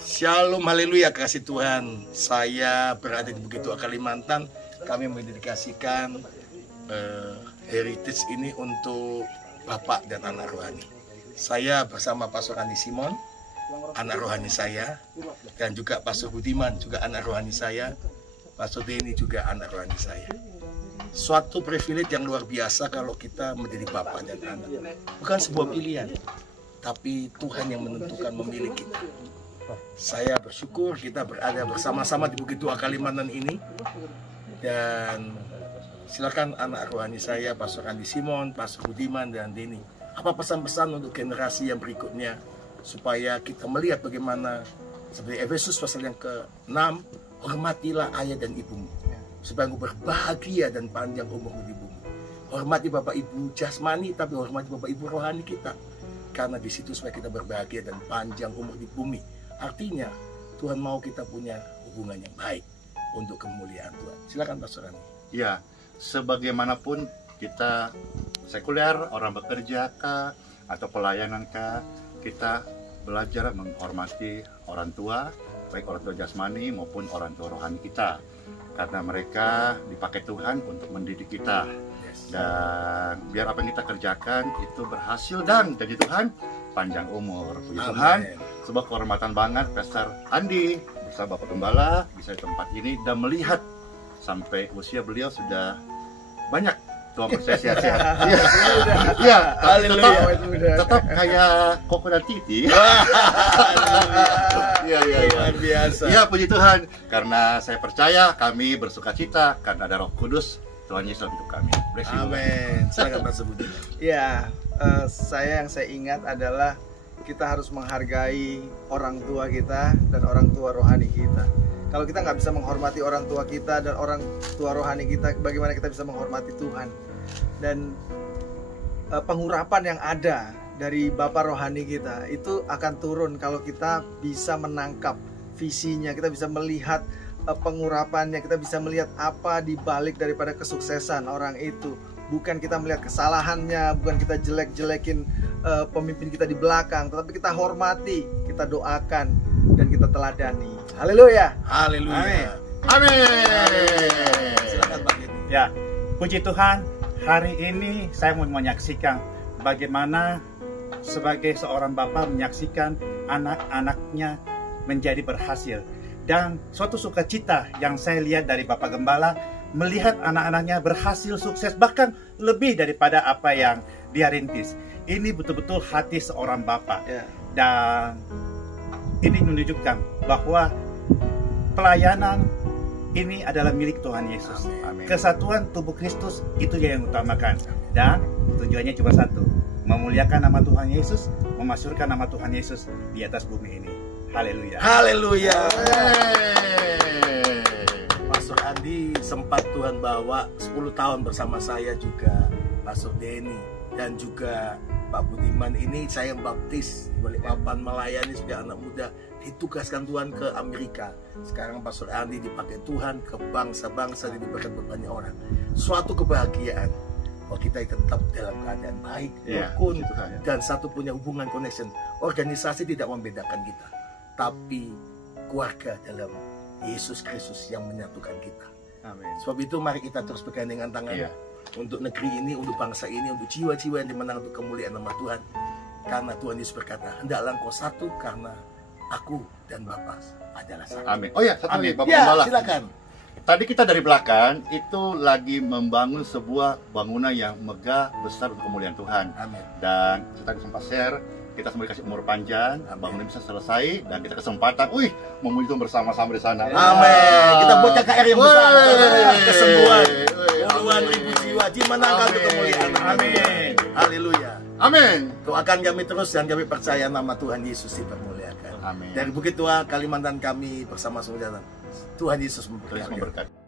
Shalom, haleluya, kasih Tuhan. Saya berada di Bukit Tua, Kalimantan. Kami mendedikasikan heritage ini untuk Bapak dan anak rohani. Saya bersama Pastor Andi Simon, anak rohani saya, dan juga Pastor Budiman, juga anak rohani saya. Pastor Denny juga anak rohani saya. Suatu privilege yang luar biasa kalau kita menjadi bapak dan anak. Bukan sebuah pilihan, tapi Tuhan yang menentukan memilih kita. Saya bersyukur kita berada bersama-sama di Bukit Tua, Kalimantan ini. Dan silakan anak rohani saya, Pastor Andi Simon, Pastor Budiman, dan Denny. Apa pesan-pesan untuk generasi yang berikutnya supaya kita melihat bagaimana seperti Efesus pasal yang ke-6, hormatilah ayah dan ibumu supaya engkau berbahagia dan panjang umurmu di bumi. Hormati bapak ibu jasmani, tapi hormati bapak ibu rohani kita, karena di situ supaya kita berbahagia dan panjang umur di bumi. Artinya Tuhan mau kita punya hubungan yang baik untuk kemuliaan Tuhan. Silakan Pastor Andi. Ya, sebagaimanapun kita sekuler, orang bekerja kah, atau pelayanan kah, kita belajar menghormati orang tua, baik orang tua jasmani maupun orang tua rohani kita, karena mereka dipakai Tuhan untuk mendidik kita. Dan biar apa yang kita kerjakan itu berhasil dan jadi Tuhan panjang umur. Puji Tuhan, sebuah kehormatan banget Pastor Andi bersama Bapak Gembala bisa di tempat ini dan melihat sampai usia beliau sudah banyak Tuhan percaya sehat-sehat. Iya, tetap kayak Koko dan Titi. Iya, luar biasa. Iya, puji Tuhan, karena saya percaya kami bersuka cita karena ada Roh Kudus Tuhan Yesus untuk kami. Amin. Silakan Pastor Budiman. Ya, yang saya ingat adalah kita harus menghargai orang tua kita dan orang tua rohani kita. Kalau kita nggak bisa menghormati orang tua kita dan orang tua rohani kita, bagaimana kita bisa menghormati Tuhan? Dan pengurapan yang ada dari Bapak rohani kita itu akan turun kalau kita bisa menangkap visinya, kita bisa melihat pengurapannya, kita bisa melihat apa di balik daripada kesuksesan orang itu. Bukan kita melihat kesalahannya, bukan kita jelek-jelekin pemimpin kita di belakang, tetapi kita hormati, kita doakan, dan kita teladani. Haleluya. Haleluya. Amin. Silakan Pak Denny. Ya, puji Tuhan, hari ini saya mau menyaksikan bagaimana sebagai seorang bapak menyaksikan anak-anaknya menjadi berhasil. Dan suatu sukacita yang saya lihat dari Bapak Gembala, melihat anak-anaknya berhasil sukses, bahkan lebih daripada apa yang dia rintis. Ini betul-betul hati seorang bapak. Dan ini menunjukkan bahwa pelayanan ini adalah milik Tuhan Yesus. Amin. Kesatuan tubuh Kristus itu yang utamakan. Dan tujuannya cuma satu, memuliakan nama Tuhan Yesus, memasyurkan nama Tuhan Yesus di atas bumi ini. Haleluya. Haleluya. Pastor Andi sempat Tuhan bawa 10 tahun bersama saya juga, Pastor Denny dan juga Pak Budiman. Ini saya baptis Balikpapan, melayani sebagai anak muda, ditugaskan Tuhan ke Amerika. Sekarang Pastor Andi dipakai Tuhan ke bangsa-bangsa, diberkati banyak orang. Suatu kebahagiaan bahwa kita tetap dalam keadaan baik, rukun, dan satu punya hubungan connection. Organisasi tidak membedakan kita, tapi keluarga dalam Yesus Kristus yang menyatukan kita. Amin. Sebab itu mari kita terus bergandengan tangan untuk negeri ini, untuk bangsa ini, untuk jiwa-jiwa yang dimenang untuk kemuliaan nama Tuhan. Karena Tuhan Yesus berkata, hendaklah engkau satu karena aku dan Bapa adalah satu. Amin. Oh ya, satu nih Bapak Ya, Gembala. silakan. Tadi kita dari belakang itu lagi membangun sebuah bangunan yang megah besar untuk kemuliaan Tuhan. Amin. Dan kita tadi sempat share, kita semua dikasih umur panjang, bangunan bisa selesai, dan kita kesempatan, memuji Tuhan bersama-sama di sana. Amin. Kita buat KKR yang besar, kesembuhan, puluhan ribu jiwa dimenangkan untuk kemuliaan. Amin. Haleluya. Amin. Doakan kami terus dan kami percaya nama Tuhan Yesus dipermuliakan. Amin. Dari Bukit Tua, Kalimantan kami bersama saudara. Tuhan Yesus memberkati.